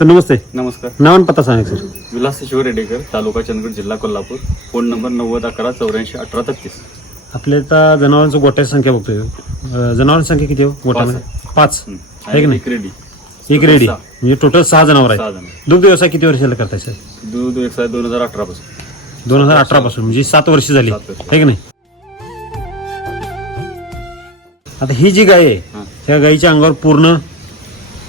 तर नमस्ते. नमस्कार. नाव आणि पत्ता सांगा सर. विलास शिवरेडेकर तालुका चंदगड जिल्हा कोल्हापूर. फोन नंबर नव्वद अकरा चौऱ्याऐंशी अठरा तेहतीस. आपल्या आता जनावरांचं गोट्याची संख्या बघतोय. अं, जनावरांची संख्या किती हो? गोट्यामध्ये पाच. आहे की नाही? एक रेडी. एक रेडी. सहा. म्हणजे टोटल सहा जनावर सहा आहेत. जण दुग्ध व्यवसाय किती वर्षाला करताय सर? दूध व्यवसाय दोन हजार अठरा पासून. दोन हजार अठरा पासून म्हणजे सात वर्ष झाली. सात वर्ष. आहे की नाही? आता ही जी गाय आहे हां. त्या गायीच्या अंगावर पूर्ण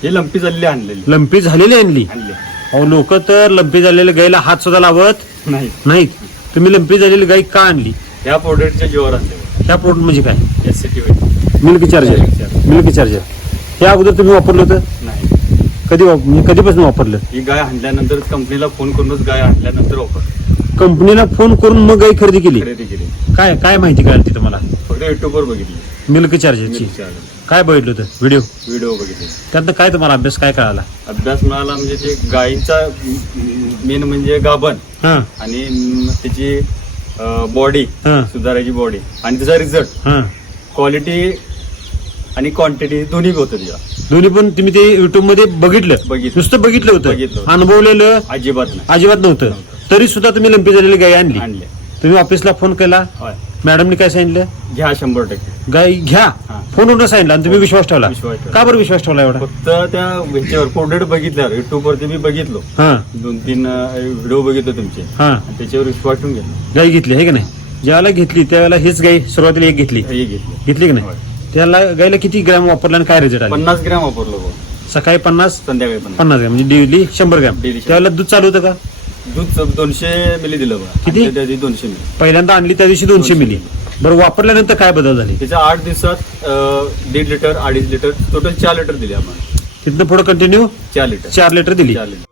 हे लंपी झालेली आणलेली. लंपी झालेली आणली? आणले. अहो लोक तर लंपी झालेल्या गायीला हात सुद्धा लावत नाही. नाहीत. तुम्ही लंपी झालेली गाय का आणली? या प्रोडक्टच्या जीवावर आणले. ह्या प्रोडक्ट म्हणजे काय? एस सी टी होईल मिल्क चार्जर. Milk charger. हे अगोदर तुम्ही वापरलं होतं? नाही. कधी वाप- म्हणजे कधीपासून वापरलं? ही गाय आणल्यानंतर कंपनीला फोन करूनच गाय आणल्यानंतर ऑफर कंपनीला फोन करून मग गाय खरेदी केली? खरेदी केली. काय काय माहिती कळाली ती तुम्हाला? फक्त युट्यूबवर बघितली. मिल्क चार्जरची. काय बघितलं होतं? व्हिडिओ व्हिडिओ बघितले. त्यातनं काय तुम्हाला अभ्यास काय कळाला? अभ्यास मिळाला म्हणजे ते गायीचा मेन म्हणजे गाभण. हां. आणि त्याची बॉडी हां. सुधारायची बॉडी आणि त्याचा रिझल्ट हां. क्वालिटी आणि क्वांटिटी दोन्ही होतं तिला दोन्ही पण तुम्ही ते युट्यूबमध्ये बघितलं? बघितलं. नुसतं बघितलं होतं. अनुभवलेलं? अजिबात नाही. अजिबात नव्हतं. तरी सुद्धा तुम्ही लंपी झालेली गाय आणली. आणले. तुम्ही ऑफिसला फोन केला? होय. मॅडमने काय सांगितलं? घ्या शंभर टक्के. गाय घ्या. हां. फोनवरून सांगितलं आणि तुम्ही विश्वास ठेवला. विश्वास ठेवला. का बरं विश्वास ठेवला एवढा? फक्त त्या ह्याच्यावर प्रोडक्ट बघितल्यावर युट्यूब वरती मी बघितलो. हां. दोन तीन व्हिडिओ बघितले तुमचे. हां. आणि त्याच्यावर विश्वास ठेवून घेतला. गाय घेतली आहे का नाही? ज्यावेळेला घेतली त्यावेळेला हीच गाय सुरुवातीला एक घेतली. हे घेतले. घेतली की नाही. त्याला गायला किती ग्रॅम वापरला आणि काय रिझल्ट आला? पन्नास ग्रॅम वापरलो. सकाळी पन्नास संध्याकाळी पन्नास. पन्नास ग्रॅम म्हणजे डेली शंभर ग्रॅम. Daily शंभर. त्यावेळेला दूध चालू होतं का? दूध दोनशे मिली दिलं बघा किती? आणि त्या दिवशी दोनशे मिली. पहिल्यांदा आणली त्या दिवशी दोनशे मिली. बरं वापरल्यानंतर काय बदल झाले? त्याच्या आठ दिवसात अं, दीड लिटर अडीच लिटर टोटल चार लिटर दिले आम्हाला तिथनं पुढे कंटिन्यू चार लिटर. चार लिटर दिली. चार लिटर.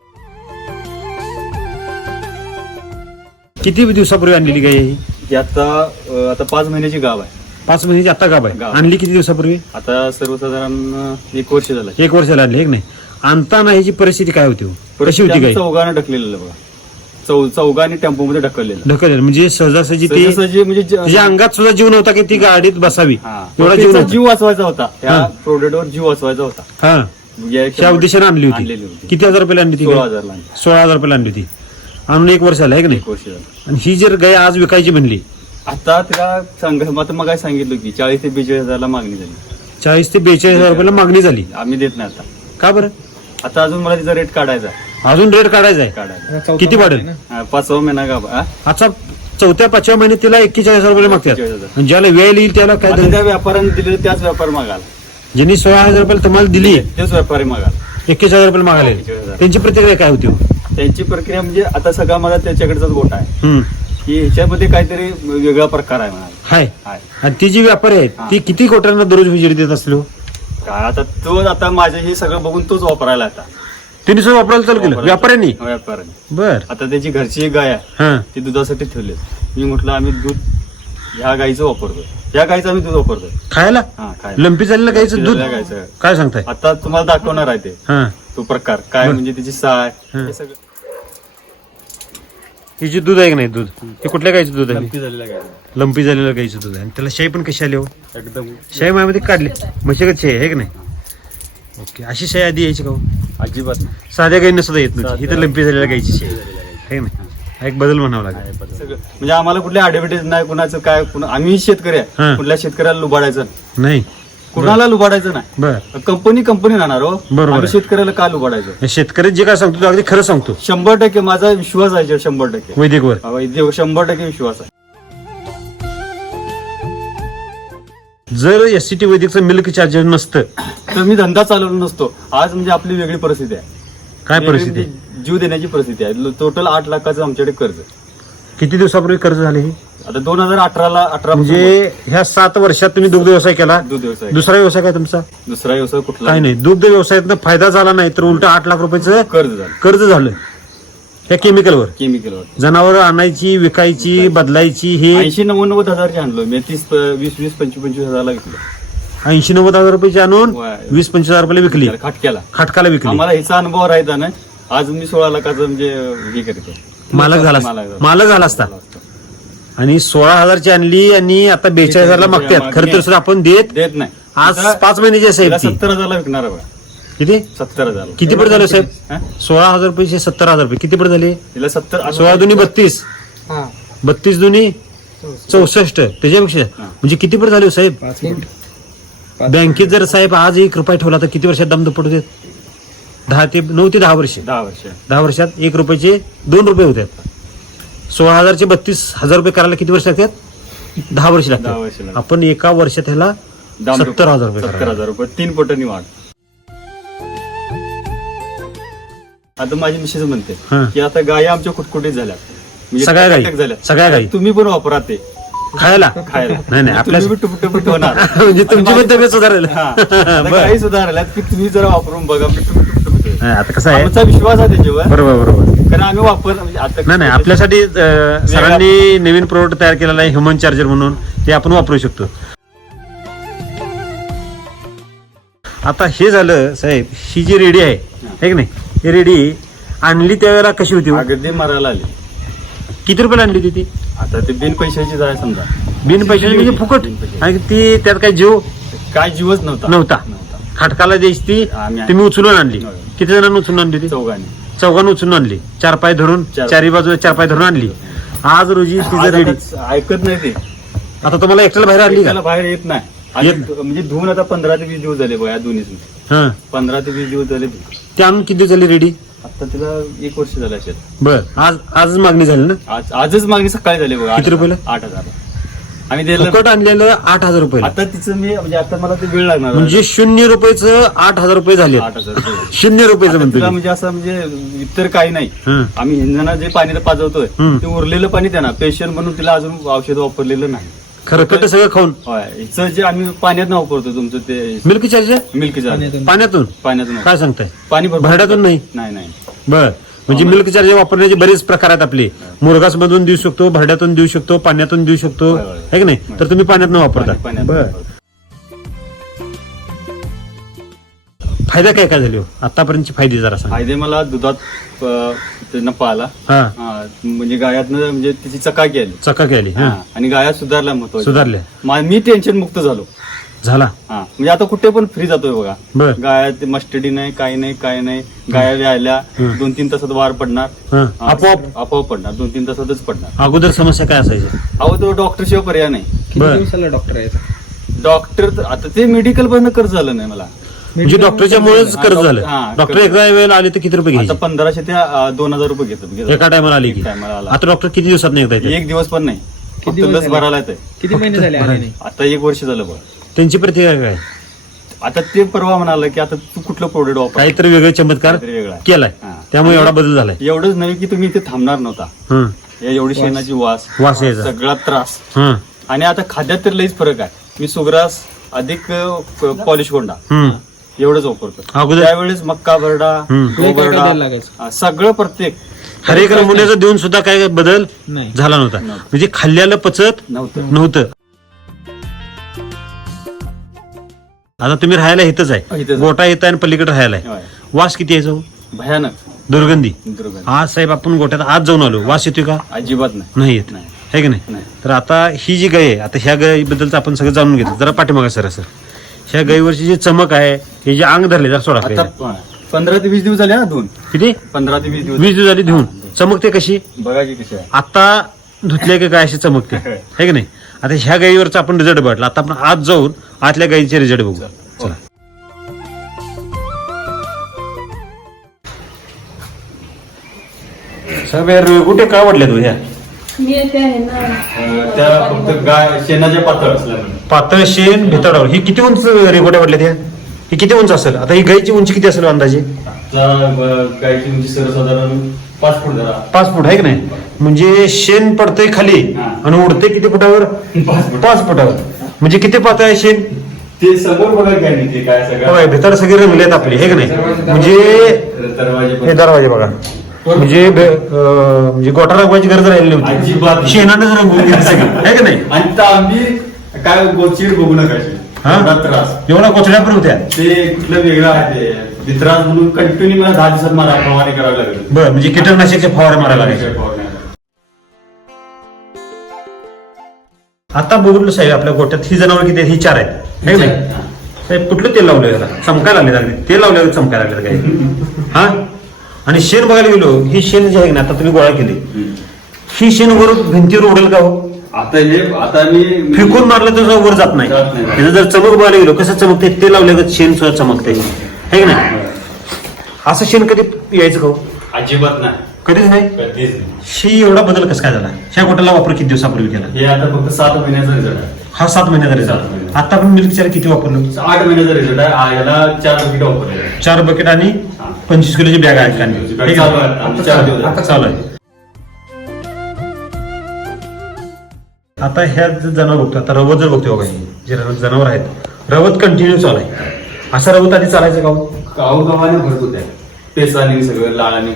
किती दिवसापूर्वी आणलेली गाय आहे ही? ही आता अं, आता पाच महिन्याची गाव आहे. पाच महिन्याची आता गाभ आहे. गाभ. आणली किती दिवसापूर्वी? आता सर्वसाधारण अं, एक वर्ष झालं. एक वर्षाला आणली आहे की नाही. आणताना ह्याची परिस्थिती काय होती हो? कशी होती गाय? चौघानं ढकलेलं बघा. चौ चौघाने टेम्पो मध्ये ढकललेलं. ढकल म्हणजे सहजासहजी ती सहजासहजी म्हणजे ज- तिच्या अंगात सुद्धा जीव नव्हता की ती गाडीत बसावी. हा. एवढा जीव नव्हता. जीव वाचवायचा होता. हा. त्या प्रोडक्टवर जीव वाचवायचा होता. हा. या त्या उद्देशाने आणली आणलेली होती. होती. किती हजार रुपयाला आणली सोळा? हजारला आणली. सोळा हजार रुपयाला आणली होती. आणून एक वर्ष आलं आहे की नाही? एक वर्ष झालं. आणि ही जर गाय आज विकायची म्हणली. आता तिला आता मग काय सांगितलं की चाळीस ते बेचाळीस हजारला मागणी झाली. चाळीस ते बेचाळीस हजार रुपयाला मागणी झाली. आम्ही देत नाही आता. का बरं? आता अजून मला तिचा रेट काढायचा आहे. अजून रेट काढायचा आहे काढायचा किती वाढेल हा, पाचवा महिना का हा? आता चौथ्या पाचव्या महिन्यात तिला एक्केचाळीस हजार रुपये मागतात 41,000. आणि ज्याला वेळ येईल त्याला काय? त्या व्यापाऱ्याने दिले त्याच व्यापार मागाल ज्यांनी सोळा हजार रुपयाला तुम्हाला दिली तेच व्यापारी मागाल एक्केचाळीस हजार रुपये मागायला 41,000. त्यांची प्रतिक्रिया काय होती हो? त्यांची प्रक्रिया म्हणजे आता सगळा मला त्याच्याकडेचाच गोटा आहे हम्म. की ह्याच्यामध्ये काहीतरी वेगळा प्रकार आहे म्हणाल हाय हाय आणि ती जी व्यापारी आहेत हा. ती किती कोट्यांना दररोज विजिट देत असलो काय आता तो आता माझे हे सगळं बघून तोच वापरायला आता तिने सुद्धा वापरायला चालू केलं. व्यापाऱ्यांनी? व्यापाऱ्याने. बर. आता त्याची घरची एक गाय आहे. हा. ती दुधासाठी ठेवले मी म्हटलं आम्ही दूध ह्या गाईचं वापरतो या गाईचं आम्ही दूध वापरतो खायला? हा काय लंपी चाललेलं गायचं दूध? गाईचं. काय सांगताय? आता तुम्हाला दाखवणार आहे ते. हा. तो प्रकार. काय. म्हणजे त्याची साय हा. सगळं. जे दूध आहे की नाही दूध? हे कुठल्या गायचं दूध आहे? लंपी झालेलं गाय लंपी झालेलं गायचं दूध आहे. आणि त्याला शाई पण कशी आली हो? एकदम. शाई माझ्यामध्ये काढली. म्हशीगत शाई आहे की नाही? ओके. अशी शाई आधी यायची का हो? अजिबात नाही. साध्या गाईनं सुद्धा येत नव्हती ही तर साध्या- लंपी झालेल्या गायची गाय. आहे नाही हा एक बदल म्हणावा लागेल. सगळं म्हणजे आम्हाला कुठले ऍडव्हर्टाईज नाही कुणाचं काय कुणा- आम्ही शेतकरी आहे. कुठल्या शेतकऱ्याला लुबाडायचं नाही. नाही. कुणाला लुबाडायचं नाही. बर. कंपनी कंपनी राहणार हो. बरोबर आम्ही आहे. शेतकऱ्याला का लुबाडायचं? शेतकरी जे काय सांगतो तो अगदी खरं सांगतो. शंभर टक्के माझा विश्वास आहे याच्यावर, शंभर टक्के. वैदिकवर. वैद्य- शंभर टक्के विश्वास आहे. जर एस सी टी वैदिकचं मिल्क चार्जर नसतं तर मी धंदा चालवला नसतो. आज म्हणजे आपली वेगळी परिस्थिती आहे. काय परिस्थिती म्हणजे जीव देण्याची परिस्थिती आहे. टोटल आठ लाखाचं आमच्याकडे कर्ज किती दिवसापूर्वी कर्ज झाले हे? आता दोन हजार अठराला अठरा म्हणजे ह्या सात वर्षात तुम्ही दुग्ध व्यवसाय केला? दूध व्यवसाय दुसरा व्यवसाय काय तुमचा? दुसरा व्यवसाय कुठला? काय नाही दुग्ध व्यवसायातनं फायदा झाला नाही तर उलट आठ लाख रुपयाचं कर्ज झालं. कर्ज झालं. ह्या केमिकलवर केमिकलवर जनावर आणायची विकायची बदलायची हे ऐंशी नव्वद नव्वद हजारचे आणलो. मी तीस वीस वीस पंचवीस पंचवीस हजारला विकलो. ऐंशी नव्वद हजार रुपयाची आणून. वीस पंचवीस हजार रुपयाला विकली. खाटक्याला. खाटकाला विकली. आम्हाला ह्याचा अनुभव राहायचा नाही. आज मी सोळा लाखाचं म्हणजे हे करतो. मालक झाला मालक झाला. मालक झाला असता. आणि सोळा हजारची आणली आणि आता बेचाळीस हजारला मागतात खरं तर सुद्धा आपण देत देत नाही. आज पाच महिन्याची तिला असायची सत्तर हजारला विकणार आहे बघा. किती? सत्तर हजार. किती पट झाले साहेब? सोळा हजार रुपये सत्तर हजार रुपये. किती पट झाले? तिला सत्तर सोळा दुनी बत्तीस. हा. बत्तीस दुनी चौसष्ट. त्याच्यापेक्षा म्हणजे किती पट झाले हो साहेब? बँकेत जर साहेब आज एक रुपया ठेवला तर किती वर्षात दम दुप्पट होते दहा ते नऊ ते दहा वर्ष. दहा वर्ष. दहा वर्षात एक रुपयाचे दोन रुपये होतात सोळा हजारचे बत्तीस हजार रुपये करायला किती वर्ष लागतात? दहा वर्ष लागतात. आपण एका वर्षात ह्याला सत्तर हजार रुपये सत्तर करायला. हजार रुपये. तीन पटांनी वाढ. आता माझी मिसेस म्हणते हा. की आता गायी आमच्या कुटकुटीत झाल्या. म्हणजे सगळ्या गायी? टकाटक झाल्या. सगळ्या गायी? तुम्ही पण वापरा ते. खायला? खायला. नाही, नाही, आपल्या- तुम्ही बी होणार. म्हणजे तुमची पण तब्येत सुधारेल. हा. आता बरं. गायी सुधारल्यात की तुम्ही जरा वापरून बघा मी. नाही, आता कसं आहे? आमचा विश्वास आहे त्याच्यावर. बरोबर बरोबर. कारण आम्ही वापर म्हणजे नाही नाही आपल्यासाठी अं, सरांनी नवीन प्रोडक्ट तयार केलेला आहे ह्युमन चार्जर म्हणून. ते आपण वापरू शकतो. आता हे झालं साहेब ही जी रेडी आहे है की नाही? ही रेडी आणली त्यावेळेला कशी होती हो? अगदी मरायला आली. किती रुपयाला आणली होती ती? आता ते बिन पैशाची जाय समजा. बिन पैशाची म्हणजे फुकट. आणि ती त्यात काय जीव? काय जीवच नव्हता. नव्हता. खाटकाला द्यायची ती आम्ही- तुम्ही उचलून आणली. होय. किती जणांना उचलून आणली ती? चौघांनी. चौघांना उचलून आणली. चार पाय धरून चार- चारी बाजू चार पाय धरून आणली. आज रोजी तिचं आज रेडी. आता ऐकत नाही ते. आता तुम्हाला एकट्याला बाहेर आणली त्याला का बाहेर येत नाही. आणि म्हणजे धुवून आता पंधरा ते वीस दिवस झाले बघा या दोन्ही हा. पंधरा ते वीस दिवस झाले. ते आणून किती झाली रेडी आता तिला एक वर्ष झालं असेल. बर. आज आजच मागणी झाली ना? आज आजच मागणी सकाळी झाली बघा. किती आठ रुपयाला? आठ हजार. आम्ही दिलं फुकट आणलेलं आठ हजार रुपये आता तिचं मी म्हणजे आता मला ते वेळ लागणार. म्हणजे शून्य रुपयाचं आठ हजार रुपये झाले. आठ हजार रुपये. शून्य रुपयाचं आता म्हणतो तिला. म्हणजे असं म्हणजे इतर काही नाही. हं. आम्ही इंधना जे पाणी पाजवतोय हं. ते उरलेलं पाणी त्यांना. पेशंट म्हणून तिला अजून औषध वापरलेलं नाही. खरं कट सगळं खाऊन. होय हिचं जे आम्ही पाण्यात वापरतो तुमचं ते मिल्क चार्जर मिल्क पाण्यातून. पाण्यातून? पाण्यातून. काय सांगताय? पाणी भरपूर- भरड्यातून नाही? नाही नाही. बर. म्हणजे मिल्क चार्जर वापरण्याचे बरेच प्रकार आहेत आपले. मुरगास मधून देऊ शकतो भरड्यातून देऊ शकतो पाण्यातून देऊ शकतो. होय, होय. है की नाही? तर तुम्ही पाण्यातून वापरता पाणी- पाण्यात बर. वापरतो. फायदा काय काय झाले हो? आतापर्यंतचे फायदे जरा सांग. फायदे मला दुधात अं, ते नफा आला हा. हा, म्हणजे गायातनं म्हणजे तिची चकाकी आली चकाकी आली हा. हा, आणि गाया सुधारल्या महत्वाचं सुधारल्या. मा- मी टेन्शन मुक्त झालो. झाला. हा म्हणजे आता कुठे पण फ्री जातोय बघा. बर. गायात मस्टडी नाही काही नाही काही नाही. गाया आल्या हं. दोन तीन तासात वार पडणार. हा. हा, आपोआप? आपोआप पडणार. दोन तीन तासातच पडणार. अगोदर समस्या काय असायची अहो तो डॉक्टर शिवाय पर्याय नाही. किती बर. दिवसाला डॉक्टर यायचा? डॉक्टर आता ते मेडिकल पण कर्ज झालं नाही मला. म्हणजे डॉक्टरच्या मुळेच कर्ज हा, झालं. हा, डॉक्टर. एकदा वेळेला आले तर किती रुपये आता घ्यायचे पंधराशे ते अं, दोन हजार रुपये घेतात घेतात. एका टायमाला आली की. एक आला. आता डॉक्टर किती दिवसात एकदा येते एक दिवस पण नाही. किती फक्त दिवस लस झाले? भरायला येते किती महिने झाले आले नाही? आता एक वर्ष झालं बघ. त्यांची प्रतिक्रिया काय आता ते परवा म्हणाला की आता तू कुठलं प्रोडक्ट वापर काहीतरी वेगळे चमत्कार काहीतरी वेगळा आहे. केलाय. हा. त्यामुळे एवढा बदल झालाय. एवढंच नव्हे की तुम्ही इथे थांबणार नव्हता. हं, या एवढी शेणाची वास वास यायचा. सगळा त्रास. हं, आणि आता खाद्यात तर लईच फरक आहे. मी सुग्रास अधिक पॉलिश कोंडा. हं. एवढंच वापरतो. अगोदर त्यावेळेस मक्का हम्म. गहू काय काय भरडा द्यायला लागायचं? हा, सगळं प्रत्येक. हर एक नमुन्याचं देऊन सुद्धा काय बदल नाही. झाला नव्हता. म्हणजे खाल्ल्याला पचत नव्हतं. नव्हतं. आता तुम्ही राहायला इथंच आहे. इथंच. गोटा येत आणि पलीकडे राहायला आहे. होय. वास किती यायचा हो? भयानक. दुर्गंधी. दुर्गंध. आज साहेब आपण गोट्यात आज जाऊन आलो. वास येतोय का? अजिबात नाही. नाही येत. नाही. है की नाही? नाही. तर आता ही जी गाय आहे आता ह्या गायीबद्दलचं आपण सगळं जाणून घेतो जरा पाठीमागा सर सर. ह्या गायीवरची जी चमक आहे हे जे अंग धरले जरा सोडा आता पंधरा ते वीस दिवस झाले हा दोन किती? पंधरा ते वीस दिवस वीस दिवस झाली धुवून. चमकते कशी? बघा की कशी आहे. आता धुतले की काय अशी चमकते है की नाही? आता ह्या गायीवरचा आपण रिझल्ट बघितला. आता आपण आज जाऊन आतल्या गायीचे रिझल्ट बघू. चला साहेब कुठे? काय वाटल्या तू ह्या मी येते आहे ना. अं, त्या फक्त गाय शेणाच्या पातळ असल्यामुळे. पातळ शेण भितडावर ही किती उंच रेगोट्या वाटल्या त्या? ही किती उंच असेल? आता ही गायीची उंची किती असेल अंदाजे? ब- गायची म्हणजे सर्वसाधारण पाच फूट पाच फूट आहे की नाही? म्हणजे शेण पडतंय खाली हा. आणि उडते किती फुटावर? पाच फूट. पाच फुटावर. म्हणजे किती पातळ आहे शेण? ते समोर बघा काय नाही ते काय बघा सगळं भितर सगळे रंगलेत आपले हे की नाही? म्हणजे दरवाजे हे पण दरवाजे बघा. म्हणजे अं, म्हणजे गोटा रंगवायची गरज राहिली अजिबात नव्हती नाही. शेणानंच रंगवून घेतली सगळी. आहे की नाही? आणि तांबी काय गोचीड बघू नका. हा? एवढा त्रास. एवढा कोचड्या पण होत्या. ते कुठलं वेगळं आहे ते. वित्रास म्हणून कंटिन्यू मला दहा दिवसात मला फवारणी करावी लागेल. बरं म्हणजे कीटकनाशकचे फवारे मारायला लागायचे फवारणी. आता बघितलं साहेब आपल्या गोट्यात ही जनावर किती आहेत? ही चार आहेत. है नाही? साहेब कुठलं तेल लावलं याला चमकायला लागले लागले तेल लावल्यावर चमकायला लागले काय हा? आणि शेण बघायला गेलो ही शेण जे आहे ना आता तुम्ही गोळा केली. ही शेण वर भिंतीवर उडेल का हो? आता हे आता मी फेकून मारलं तर वर जात नाही. जात नाही. त्याचं जर चमक बघायला गेलो कसं चमकते ते लावल्यागत शेण सुद्धा चमकते हे की नाही? असं शेण कधी यायचं का हो? अजिबात नाही. कधीच नाही? कधीच नाही. शी एवढा बदल कसं काय झाला? ह्या गोट्याला वापर किती दिवसापूर्वी केला? हे आता फक्त सात महिन्याचा रिझल्ट आहे. हा सात महिन्याचा रिझल्ट. आता आपण मिल्क चार किती वापरलो? आठ महिन्याचा रिझल्ट आहे याला चार बकेट वापरले. चार बकेट आणि. पंचवीस किलोची बॅग का चालू दिवस आता चालू आहे. आता ह्या जर जनावर बघतो आता रवत जर बघतो बघा हे, जे रवत जनावर आहेत. रवत कंटिन्यू चालू आहे. असा रवत आधी चालायचं का हो? गाव गावाने भरत होत्या पेसाने सगळं लाळाने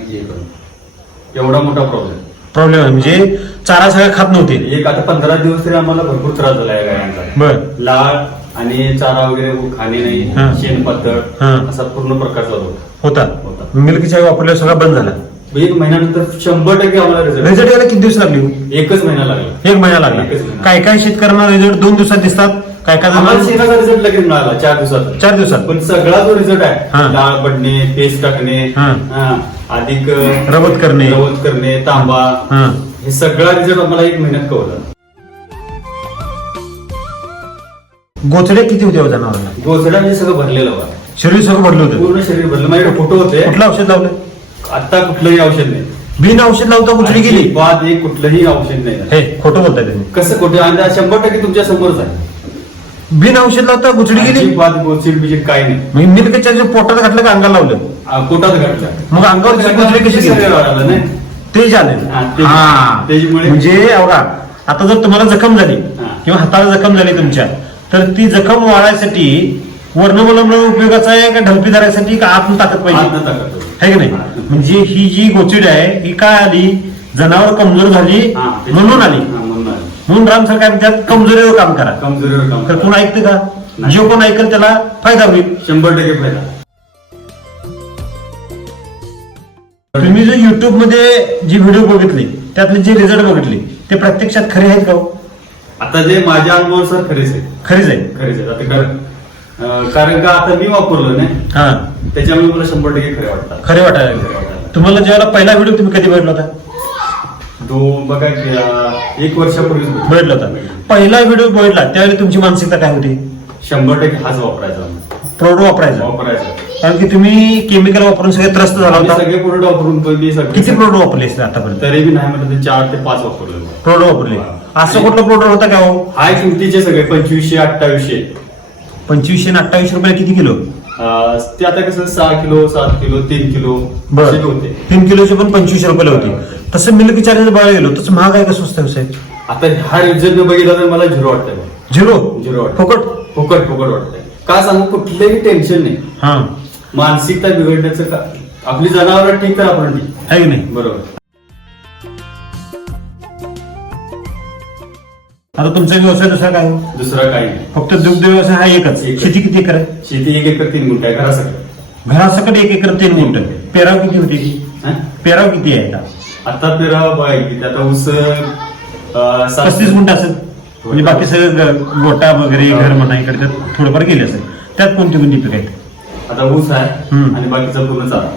एवढा मोठा प्रॉब्लेम प्रॉब्लेम आहे. म्हणजे चारा सगळा खात नव्हते एक आता पंधरा दिवस तरी आम्हाला भरपूर त्रास झाला या गायांचा बर लाळ आणि चारा वगैरे खाणे हा. नाही शेण पातळ हा. असा पूर्ण प्रकार चालू होता होता होता. मिल्क चाय वापरल्यावर सगळा बंद झाला एक महिन्यानंतर शंभर टक्के आम्हाला रिझल्ट रिझल्ट यायला किती दिवस लागली? एकच महिना लागला एक महिना लागला एकच महिना. काय काय शेतकऱ्यांना रिझल्ट दोन दिवसात दिसतात काय काय आम्हाला जणांना शेणाचा रिझल्ट लगेच मिळाला चार दिवसात चार दिवसात पण सगळा जो रिझल्ट हा. आहे डाळ पडणे पेस्ट टाकणे हा. हा, अधिक अ, रवत करणे रवत करणे तांबा हा हे सगळा रिझल्ट आम्हाला एक महिन्यात कळला. गोचडे किती होते हो जनावरांना? गोसडा म्हणजे सगळं भरलेलं होतं. शरीर सगळं भरलं होतं? पूर्ण शरीर भरलं. माझ्याकडे फोटो होते. कुठलं औषध लावलं? आता कुठलंही औषध नाही. बिन औषध लावता गुचडी गेली? बाद एक कुठलंही औषध नाही. हे खोटं बोलताय तुम्ही. कसं कुठे आणि शंभर टक्के तुमच्या समोरच आहे. बिन औषध लावता गुचडी गेली? बाद गोचिड बिचिड काही नाही. मिल्क चार्जर पोटात घातलं का अंगाला लावलं? पोटात घातलं. मग अंगावर गुचडी कशी नाही. ते झाले हा, ते- हा. त्याच्यामुळे- म्हणजे बघा आता जर तुम्हाला जखम झाली हा. किंवा हाताला जखम झाली तुमच्या तर ती जखम वाळायसाठी वर्णमलम उपयोगाचा आहे का ढलपी धरायसाठी का आतून ताकद पाहिजे. आहे की नाही? हा. म्हणजे ही जी गोचिड आहे ही काय आली? जनावर कमजोर झाली हा, त्याच्यामुळे- म्हणून आली. हा, म्हणून आली. म्हणून राम सरकार म्हणतात कमजोरीवर काम करा. कमजोरीवर काम तर करा. कोण ऐकतं का? नाही. जो कोण ऐकेल त्याला फायदा होईल. शंभर टक्के फायदा. तुम्ही जे युट्यूबमध्ये जी व्हिडिओ बघितली त्यातले जे रिझल्ट बघितले ते प्रत्यक्षात खरे आहेत का हो? आता जे माझ्या अनुभवानुसार खरेच आहे खरेच आहे खरेच आहे आता कारण अं, कारण का आता मी वापरलो नाही? हा. त्याच्यामुळे मला शंभर टक्के खरे वाटतात. खरे वाटायला लागले. तुम्हाला ज्यावेळेला पहिला व्हिडिओ तुम्ही कधी बघितला होता? दो बघा की, अं, एक वर्षापूर्वीच बघितला. होता. पहिला व्हिडिओ बघितला त्यावेळी तुमची मानसिकता काय होती? शंभर टक्के हाच वापरायचा प्रोडक्ट वापरायचा. वापरायचा. कारण की तुम्ही केमिकल वापरून सगळे त्रस्त झाला आम्ही होता. सगळे प्रोडक्ट वापरून पण मी सगळे. किती प्रोडक्ट वापरले असते आतापर्यंत? तरी बी नाही म्हटलं तर चार ते पाच वापरले प्रोडक्ट वापरले. असं कुठलं प्रोडक्ट होता का हो? हाय किमतीचे सगळे पंचवीसशे अठ्ठावीसशे. पंचवीसशे आणि अठ्ठावीस रुपये किती किलो? अं, ते आता कसं सहा किलो सात किलो तीन किलो असे बी होते. तीन किलोचे पण पंचवीसशे रुपयाला होती. तसं मिल्क चार्जेस बघायला गेलो तसं महाग आहे का स्वस्त आहे साहेब? आता हा रिझल्ट बघितला तर मला झिरो वाटतंय. झिरो? झिरो वाटतं. फुकट? फुकट फुकट वाटतंय. का सांगू कुठलंही टेन्शन नाही. हा. मानसिकता बिघडण्याचं का आपली जनावर ठीक तर आपण ठीक. आहे की नाही? बरोबर. आता तुमचा व्यवसाय दुसरा काय? हो? दुसरा काही नाही. फक्त दुग्ध व्यवसाय हा एकच. एकच. शेती किती एकर आहे? शेती एक एकर तीन गुंठ आहे. घरासाठी घरासकट एक एकर तीन गुंठ. पेराव किती होती हं? पेराव किती आहे आता? आता पेरा बघाय की आता ऊस अं, सात- पस्तीस गुंठ असेल. म्हणजे बाकी सगळं ग- गोटा वगैरे घर म्हणा इकडे त्यात थोडंफार गेले असेल. त्यात कोणती कोणती पिक आहेत? आता ऊस आहे हम्म. आणि बाकीचा पूर्ण चारा.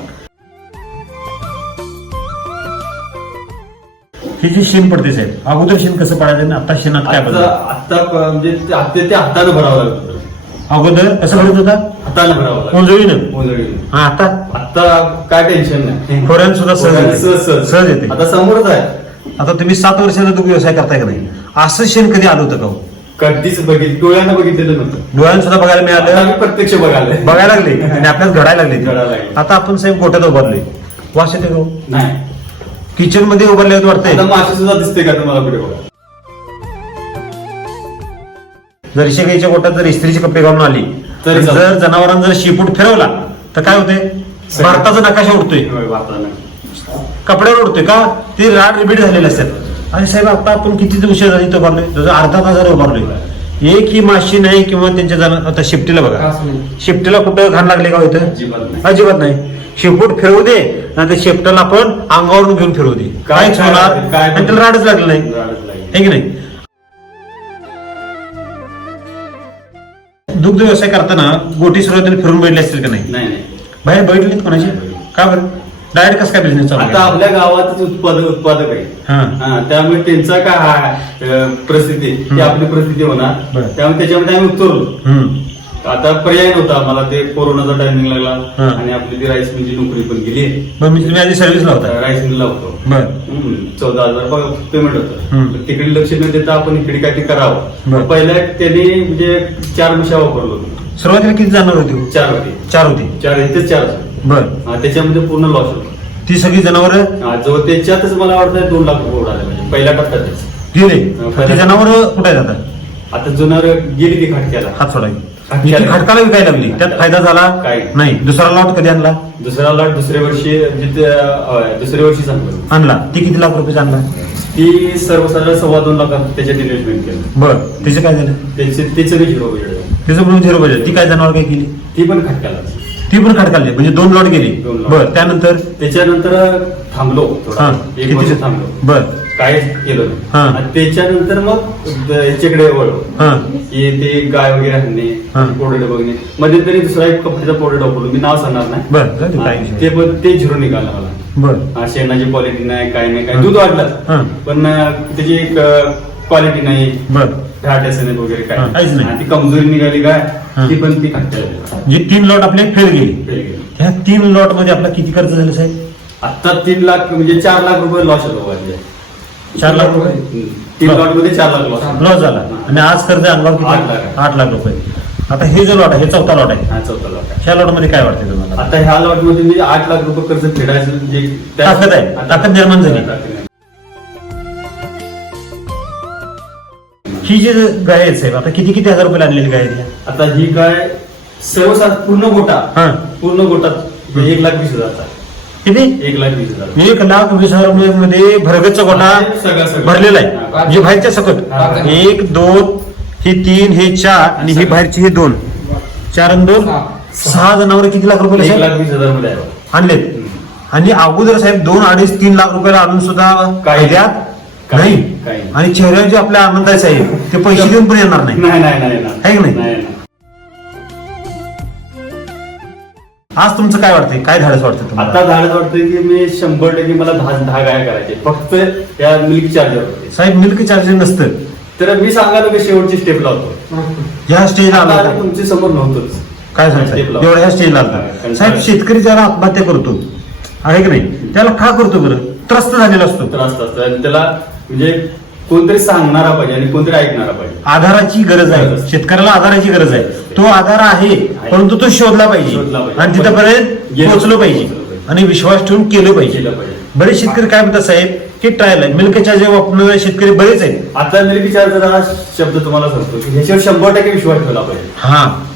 हे जे शेण पडते साहेब अगोदर शेण कसं पडायचं आणि आता शेणात काय आता बदल आता प- म्हणजे ते हात- ते हाताने भरावं लागत. अगोदर कसं भरत होता? हाताने भरावं लागत. मोजळीनं मोजळी हा आता आता काय टेन्शन नाही. खोऱ्यानं सुद्धा सहज येते. सहज- सहज. सहज येते. आता समोरच आहे. आता तुम्ही सात वर्षाचा दुग्ध व्यवसाय करताय का नाही? असं शेण कधी आलं होतं का हो? कधीच बघित डोळ्यानं बघितलेलं नव्हतं डोळ्यानं सुद्धा बघायला आता मिळालं मी प्रत्यक्ष बघायला बघायला लागले आणि आपल्याला घडायला लागले घडायला ते. लागले. आता आपण साहेब गोट्यात उभारले वास येते? नाही किचनमध्ये उभारले वाटतंय आता माशी सुद्धा दिसते का तुम्हाला कुठे बघा जर शेगाईच्या गोट्यात जर इस्त्रीचे कपडे घालून आली तरी चालेल. जर जनावरांना जर शिपूट फिरवला तर काय होते सगळं. भारताचा नकाशा उडतोय होय. कपड्यावर उडतोय का ते राड रिपीट झालेले असतात आणि साहेब आता आपण किती उशीर झाली उभारलोय? जसं अर्धा तास झाला उभारलोय. एक ही माशी नाही किंवा त्यांच्या जण आता शिफ्टीला बघा. शिफ्टीला कुठं घाण लागले का इथं? अजिबात नाही. अजिबात नाही. शेपूट फिरवू दे आणि त्या शेपटाला आपण अंगावरून घेऊन फिरवू दे. काय- काहीच होणार आणि त्याला राडच लागलं नाही. है की नाही? दुग्ध व्यवसाय करताना गोटी सुरुवातीला फिरून बैठले असतील का नाही? नाही नाही. बाहेर बैठले कोणाचे? का बरं? डायरेक्ट कसं काय बिझनेस चालू आता? आपल्या गावातच उत्पादक उत्पादक आहे हा हा, त्यामुळे त्यांचा काय हा अं, परिस्थिती ती. आपली परिस्थिती होणार बरं. त्यामुळे त्याच्यामध्ये आम्ही उतरलो हम्म आता पर्याय नव्हता मला ते कोरोनाचा टायमिंग लागला हा. आणि आपली ती राईस मिलची नोकरी पण गेली मग मी तुम्ही आधी सर्व्हिसला होता राईस मिलला होतो बर हम्म, चौदा हजार पेमेंट होतं हम्म. पण तिकडे लक्ष न देता आपण इकडे काहीतरी करावं बरं. मग पहिल्या त्यांनी म्हणजे चार मुशा वापरलो होतो. सुरुवातीला किती जाणार होती? चार होते चार होती चार इथेच चार होते. बर. हा, त्याच्यामध्ये पूर्ण लॉस होतो. ती सगळी जनावर? हा, जो त्याच्यातच मला वाटतं दोन लाख रुपये उडाले म्हणजे पहिल्या टप्प्यातच गेले हा, ती जनावर कुठे जातात? आता जुनार गेली ती खाटक्याला. हात सोडायची खाटक्याला. ती खडकाला विकायला लागली. त्यात फायदा झाला? काय? नाही. दुसरा लॉट कधी आणला? दुसऱ्या लाट दुसऱ्या वर्षी जिथे अं, दुसऱ्या वर्षी सांगतो. आणला. ती किती लाख रुपये आणला? ती सर्वसाधारण सव्वा दोन लाख त्याच्यात इन्व्हेस्टमेंट केलं. बर. तिचं काय झालं? त्याचे त्याचं बी झिरो बजेट. तिचं म्हणून झिरो बजेट ती काय जनावर काय केली? ती पण खाटक्याला. ती पण खडकाली म्हणजे दोन लॉट गेली. दोन lot. बर त्यानंतर? त्याच्यानंतर थांबलो थोडा. हा एक वर्ष किती थांबलो. बर. काय केलं हा. नाही. आणि त्याच्यानंतर मग द- याच्याकडे वळलो. हा. की ते गाय वगैरे आणणे हा. प्रोडक्ट बघणे. मध्ये तरी दुसरा एक कपड्याचा प्रोडक्ट वापरलो मी नाव सांगणार नाही. बर जाऊ दे, काय विषय ते पण ते झिरो निघालं मला. बर. हा, शेणाची क्वालिटी नाही काय नाही काय. दूध हा. वाढलं पण अं, त्याची एक क्वालिटी नाही. बर. वगैरे काय. हा, काहीच नाही. आणि ती कमजोरी निघाली काय हा. ती पण ती खात्याला जे तीन लॉट आपले फेल गेली. ह्या तीन लॉटमध्ये आपला किती खर्च झाला साहेब? आता तीन लाख म्हणजे चार लाख रुपये लॉस होतो म्हणजे चार लाख रुपये? तीन लॉटमध्ये चार लाख लॉस लॉस झाला. आणि आज कर्ज अंगावर किती? आठ लाख. आहे. आठ लाख रुपये. आता हे जो लॉट आहे हे चौथा लॉट आहे. हा चौथा लॉट ह्या लॉटमध्ये काय वाटतं तुम्हाला? आता ह्या लॉटमध्ये मी आठ लाख रुपये कर्ज फेडायचं म्हणजे ताकद आहे. ताकद निर्माण झाली. ताकद ही जी गाय साहेब आता किती किती हजार रुपये आणलेली गाय? आता ही काय सर्वसाधारण पूर्ण गोटा. हा. पूर्ण गोटात एक लाख वीस हजार किती? एक लाख वीस हजार. एक लाख वीस हजार रुपये मध्ये भरगतचा गोटा सगळं भरलेला. आहे. म्हणजे बाहेरच्या सकट हा. एक दोन हे तीन हे चार आणि ही बाहेरची हे दोन. चार आणि दोन? सहा जनावर किती लाख रुपये एक साहेब? लाख वीस हजारमध्ये आहे. आणलेत. आणि अगोदर साहेब दोन अडीच तीन लाख रुपयाला आणून सुद्धा काही- फायद्यात काही- नाही. काही. आणि चेहऱ्यावर जे आपल्या आनंदाचे आहे ते पैसे देऊन पण येणार नाही. नाही नाही नाही आहे की नाही? नाही आज तुमचं काय वाटतंय? काय धाडस वाटतं आता झाडच वाटतंय की मी शंभर टक्के मला दहा दहा गाय करायचे. फक्त या मिल्क चार्जर साहेब मिल्क चार्जर नसतं. तर मी सांगायला की शेवटची स्टेप लावतो ह्या स्टेजला आला आता होता. तुमच्यासमोर नव्हतंच. काय Step लावतो. एवढ्या ह्या स्टेजला कारण साहेब शेतकरी ज्याला आत्महत्या करतो आहे की नाही? त्याला का करतो बरं? त्रस्त झालेला असतो. त्रास असतो. आणि त्याला म्हणजे कोणतरी सांगणारा पाहिजे आणि कोणतरी ऐकणारा पाहिजे. आधाराची गरज आहे. शेतकऱ्याला आधाराची गरज आहे. तो आधार आहे परंतु तो शोधला पाहिजे. शोधला पाहिजे. आणि तिथपर्यंत गेलं- पोहोचलो पाहिजे. आणि विश्वास ठेवून केलं पाहिजे. केलं पाहिजे. बरेच शेतकरी काय म्हणतात साहेब की ट्रायल आहे. मिल्कच्या जे वापरणारे शेतकरी बरेच आहेत. आता मिल्क चार्जर हा शब्द तुम्हाला सांगतो की ह्याच्यावर शंभर टक्के विश्वास ठेवला पाहिजे. हा.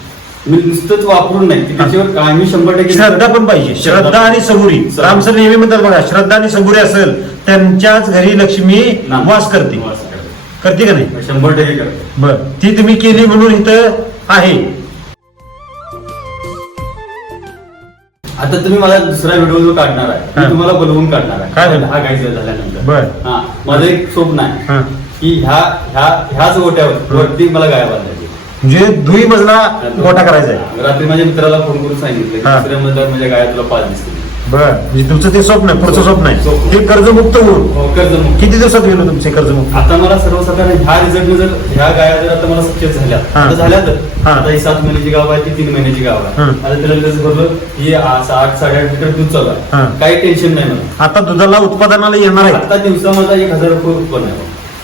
मी नुसतंच वापरून नाही की त्याच्यावर काही शंभर टक्के श्रद्धा पण पाहिजे. श्रद्धा आणि सबुरी. रामसर नेहमी म्हणतात बघा श्रद्धा आणि सबुरी असेल त्यांच्याच घरी लक्ष्मी. वास करते. करते. का नाही? शंभर टक्के करते. बर. ती तुम्ही केली म्हणून इथं आहे. आता तुम्ही मला दुसरा व्हिडिओ जो काढणार आहे. मी तुम्हाला बोलवून काढणार आहे. काय झालं? हा गायचं झाल्यानंतर. बर. हा. माझं एक स्वप्न आहे हा. की ह्या ह्या ह्याच गोट्यावर वरती मला गाय बांधायची. म्हणजे दुई मजला गोटा करायचा आहे. रात्री माझ्या मित्राला फोन करून सांगितलं की हा. दुसऱ्या मजल्यावर माझ्या गाय तुला पाच दिसतील बर. म्हणजे तुमचं ते स्वप्न आहे पुढचं स्वप्न आहे. ते कर्जमुक्त होऊन. हो, कर्जमुक्त. किती दिवसात गेलो तुमचे कर्जमुक्त? आता मला सर्वसाधारण ह्या रिझल्ट जर ह्या गाया जर आता मला सक्सेस झाल्या हा. आता झाल्या तर? हा. आता ही सात महिन्याची गाव आहे ती तीन महिन्याची गाव आहे. हा. आता त्याला लस भरलं ही आ- सा- आठ साडेआठ लिटर दूध चालू हा. आहे काही टेन्शन नाही मला. आता दुधाला उत्पादनाला येणार आहे. आता दिवसा माझा एक हजार रुपये उत्पन्न आहे.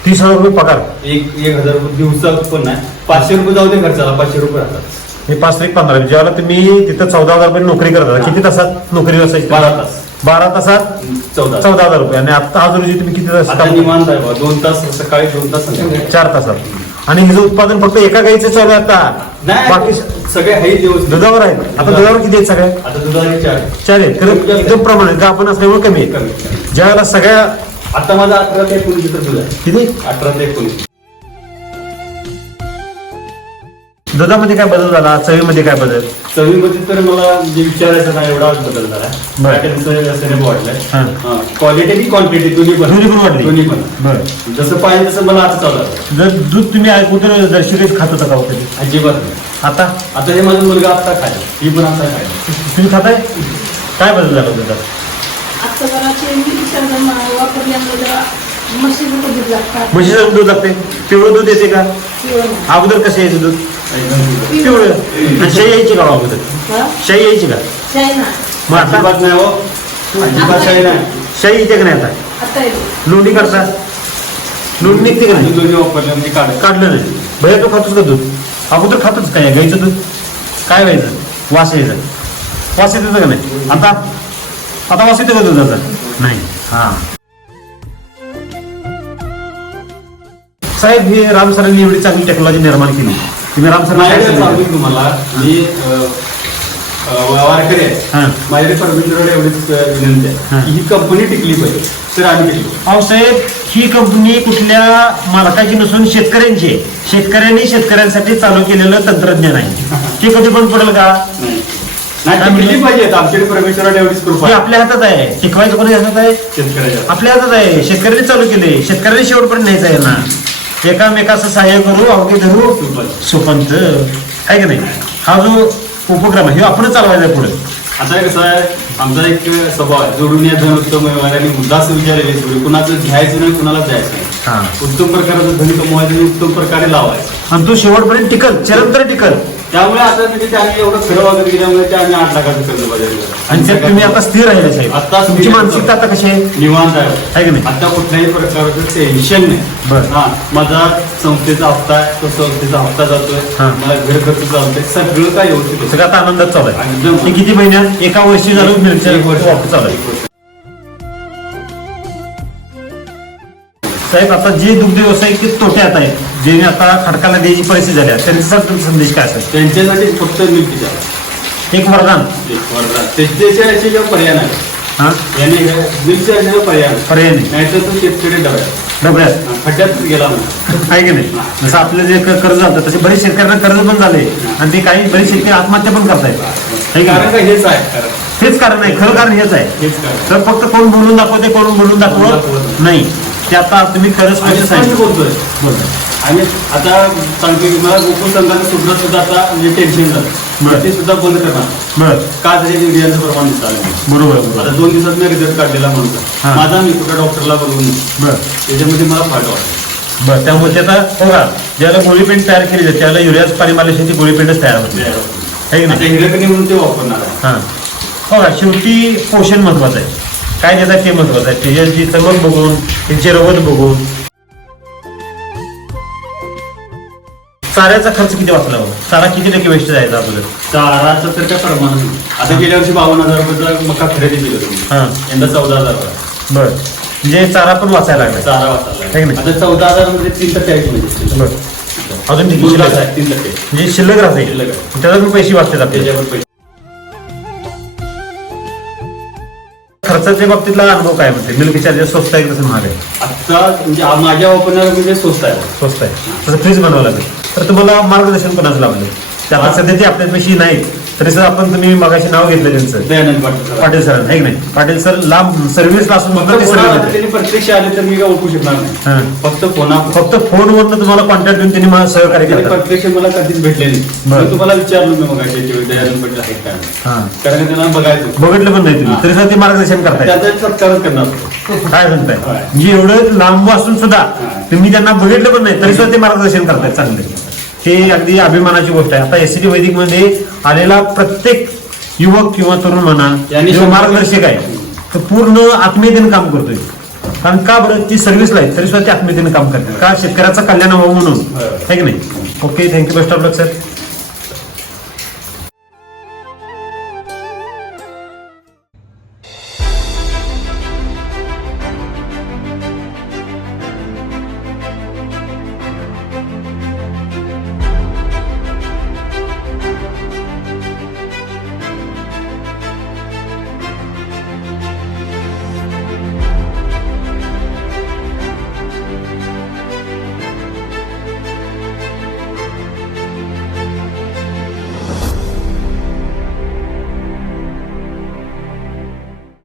तीस हजार रुपये पगार. एक एक हजार रुपये दिवसा उत्पन्न आहे. पाचशे रुपये जाऊ दे खर्चाला पाचशे रुपये राहतात. हे पाच तारीख पंधरा ज्यावेळेला तुम्ही तिथं चौदा हजार रुपये नोकरी करत होता किती तासात नोकरी असायची बारा तास. बारा तासात? चौदा चौदा हजार रुपये. आणि आता आज रोजी तुम्ही किती तास आता काम- निवांत आहे बा. दोन तास सकाळी दोन तास संध्याकाळी. चार तासात. आणि हिचं उत्पादन फक्त एका गाईचं चालू आहे आता? बाकी नाही सगळे दिवस दुधावर आहे आता दुधावर किती आहेत सगळ्या आता दुधाचे चार चार आहेत. तर एकदम प्रमाण आपण असल्यामुळे कमी आहे कमी. ज्या वेळेला सगळ्या आता माझा अठरा ते एकोणीस लिटर दूध आहे. किती? अठरा ते एकोणीस. दुधामध्ये काय बदल झाला? चवीमध्ये काय बदल? चवीमध्ये तर मला जे विचारायचं नाही एवढा बदल झाला. त्यांचं हा. क्वालिटी आणि क्वांटिटी दोन्ही पण. दोन्ही पण वाढली. दोन्ही पण. बरं. जसं पाहिजे तसं मला आता चालू. जर दूध तुम्ही अगोदर दर्शकेच खात होता का हो कधी? अजिबात नाही. आता? आता हे माझा मुलगा आता खायला. ही पण आता खायला. तुम्ही खाताय? काय बदल झाला दुधात म्हशीचं दूध लागते. पिवळं दूध येते का? अगोदर कसं यायचं दूध? पिवळं आणि शाई यायची का अगोदर हा? शाई यायची का चायना मग आता अजिबात नाही हो अजिबात काही नाही शाई येते का नाही आता आता करता लोणी निघते का आणि नाही दोन्ही वापरले म्हणजे काढ काढलं नाही भैया तो खातोच का दूध अगोदर खातोच काय गाईचं दूध काय व्हायचं वास यायचं वास येतं का नाही आता आता वास येतो का दुधाचा नाही हा साहेब हे राम सरांनी एवढी चांगली टेक्नॉलॉजी निर्माण केली तुम्ही राम काय माझ्याकडे? सांगतो तुम्हाला. मी वारकरी आहे हा. माझ्याकडे परमेश्वराकडे एवढीच विनंती हा. आहे. की ही कंपनी टिकली पाहिजे तर आम्ही टिकलो अहो साहेब ही कंपनी कुठल्या मालकाची नसून शेतकऱ्यांची आहे. शेतकऱ्यांनी शेतकऱ्यांसाठी चालू केलेलं तंत्रज्ञान आहे. ते कधी बंद पडेल का? नाही. पाहिजे. आमच्याकडे परमेश्वराकडे एवढीच कृपा हे आपल्या हातात आहे. टिकवायचं कोणी हातात आहे? शेतकऱ्याच्या आपल्या हातात आहे. शेतकऱ्यांनी चालू केले शेतकऱ्यांनी शेवटपर्यंत न्यायचं आहे ना एकामेकाचं सहाय्य करू अवघे धरू. सुपंत. सुपंत आहे की नाही? हा जो उपक्रम आहे हे आपणच चालवायचा आहे पुढे. आता हे कसं आहे आमचा एक स्वभाव आहे. जोडून या धन उत्तम व्यवहार आणि मुद्दा असं विचारलेले थोडी कुणाचं घ्यायचं नाही कुणाला द्यायचं नाही. हा. उत्तम प्रकारचं धन कमवायचं आणि उत्तम प्रकारे लावायचं. आणि तो शेवटपर्यंत टिकल चिरंतर टिकल. त्यामुळे आता म्हणजे ते आम्ही एवढं खरं वगैरे गेल्यामुळे ते आम्ही आठ लाखाचं कर्ज बजावलं आणि त्यात तुम्ही आता स्थिर राहिले साहेब आता तुमची आहे. मानसिकता आता कशी आहे निवांत आहे आहे की नाही आता कुठल्याही प्रकारचं टेन्शन नाही बरं. हा माझा संस्थेचा हप्ता आहे तो संस्थेचा हप्ता जातोय हा. मला घर खर्च चालतोय सगळं काय व्यवस्थित होतं. सगळं आता आनंदात चालू आहे एकदम. हे किती महिन्यात एका वर्षी झालं मिरच्या एक वर्ष. वापस चालू आहे एक वर्ष. साहेब आता जे दुग्ध व्यवसायिक ते तोट्यात आहेत जे आता खडकाला द्यायची परिस्थिती झाली आहे त्यांचा संदेश काय असेल? त्यांच्यासाठी फक्त मिळते एक वरदान. त्याच्या याचे पर्याय नाही. हा? याने पर्याय नाही. पर्याय नाही. नाहीतर तो शेतकरी डब्यात डबऱ्यात खड्ड्यात गेला आहे की नाही? जसं आपलं जे क- कर्ज झालं तसे बरेच शेतकऱ्यांना कर्ज पण झाले. आणि ते काही बरेच शेतकरी आत्महत्या पण करतायत. आहे की कारण नाही? काय हेच आहे कारण. हेच कारण आहे. खरं कारण हेच आहे. हेच कारण. तर फक्त कोण बोलून दाखवते कोण बोलून दाखवत नाही. ते आता तुम्ही खरंच आणि स्पष्ट बोलतोय. बोलतो. आणि आता सांगतो की मला गोकुळ संघाचं सुद्धा सुद्धा आता म्हणजे टेन्शन बरं. झालं ते सुद्धा बंद करणार. बरं. का त्याच्या युरियाचं प्रमाण दिसत आलं बरोबर आता दोन दिवसात मी रिझल्ट काढलेला हा. म्हणतो माझा मी कुठल्या डॉक्टरला बघून बरं. त्याच्यामध्ये मला फायदा वाटतो बरं त्यामुळे ते आता बघा ज्याला गोळी पेंट तयार केली जाते त्याला युरियाच पाणी मारल्याशिवाय ती गोळी पेंटच तयार होते. आहे की आता नाही हिरकणी म्हणून ते वापरणार आहे. हां. बघा शेवटी पोषण महत्वाचं आहे. काय देतात ते महत्वाचं आहे त्याची चमक बघून त्यांची रवत बघून. चाऱ्याचा खर्च किती वाचला हो चारा किती टक्के वेस्ट जायचा अगोदर? चाराचं तर काय प्रमाण नाही. आता गेल्या वर्षी बावन्न हजार रुपयाचा मका खरेदी केलं तुम्ही हां. यंदा चौदा हजार रुपये. बरं. म्हणजे चारा पण वाचायला लागला चारा है वाचायला नाही? आता चौदा हजारमध्ये तीन टक्के आहे म्हणजे बरं. अजून किती तीन शिल्लक लाख आहे आहे? तीन टक्के. म्हणजे शिल्लक राहते. शिल्लक आहे. त्याचा पण पैसे वाचतात आपल्याला त्याच्यावर पैसे. खर्चाच्या बाबतीतला अनुभव काय म्हणते? मिल्क चार्जेस स्वस्त आहे की तसं महाग आहे? आता म्हणजे आ- माझ्या वापरण्यावर म्हणजे स्वस्त आहे. स्वस्त आहे. तसं फ्रीज बनवावं लागेल. तर तुम्हाला मार्गदर्शन कोणाचं लावले ते आता सध्या ते आपल्यापाशी नाहीत तरी सुद्धा आपण तुम्ही मगाशी नाव घेतलं त्यांचं. दयानंद पाटील पाटील सर आहे की नाही? पाटील सर लांब सर्व्हिसला असून फक्त ते त्यांनी प्रत्यक्ष आले तर मी काय ओळखू शकणार नाही. हां. फक्त फोनावर. फक्त फोनवरनं तुम्हाला कॉन्टॅक्ट देऊन त्यांनी मला सहकार्य त्यांनी करतात. प्रत्यक्ष मला कधीच भेटले नाही. मी तुम्हाला विचारलं मी मग दयानंद पाटील आहेत हां. कारण का त्यांना बघायचं बघितलं पण नाही तुम्ही. तरी सुद्धा ते मार्गदर्शन करताय त्याचा सत्कारच करणार काय होय. म्हणजे एवढं लांब असून सुद्धा. तुम्ही त्यांना बघितलं पण नाही तरी सुद्धा ते मार्गदर्शन करतायत चांगले. हे अगदी अभिमानाची गोष्ट आहे. आता एस टी वैदिकमध्ये आलेला प्रत्येक युवक किंवा तरुण म्हणा यांनी जो मार्गदर्शक आहे तो पूर्ण आत्मीयतेने काम करतोय. कारण का बरं? ती सर्व्हिसला आहे तरी सुद्धा ते आत्मीयतेने काम करतात का? शेतकऱ्याचं कल्याण व्हावं म्हणून. आहे की नाही? Okay thank you best of luck sir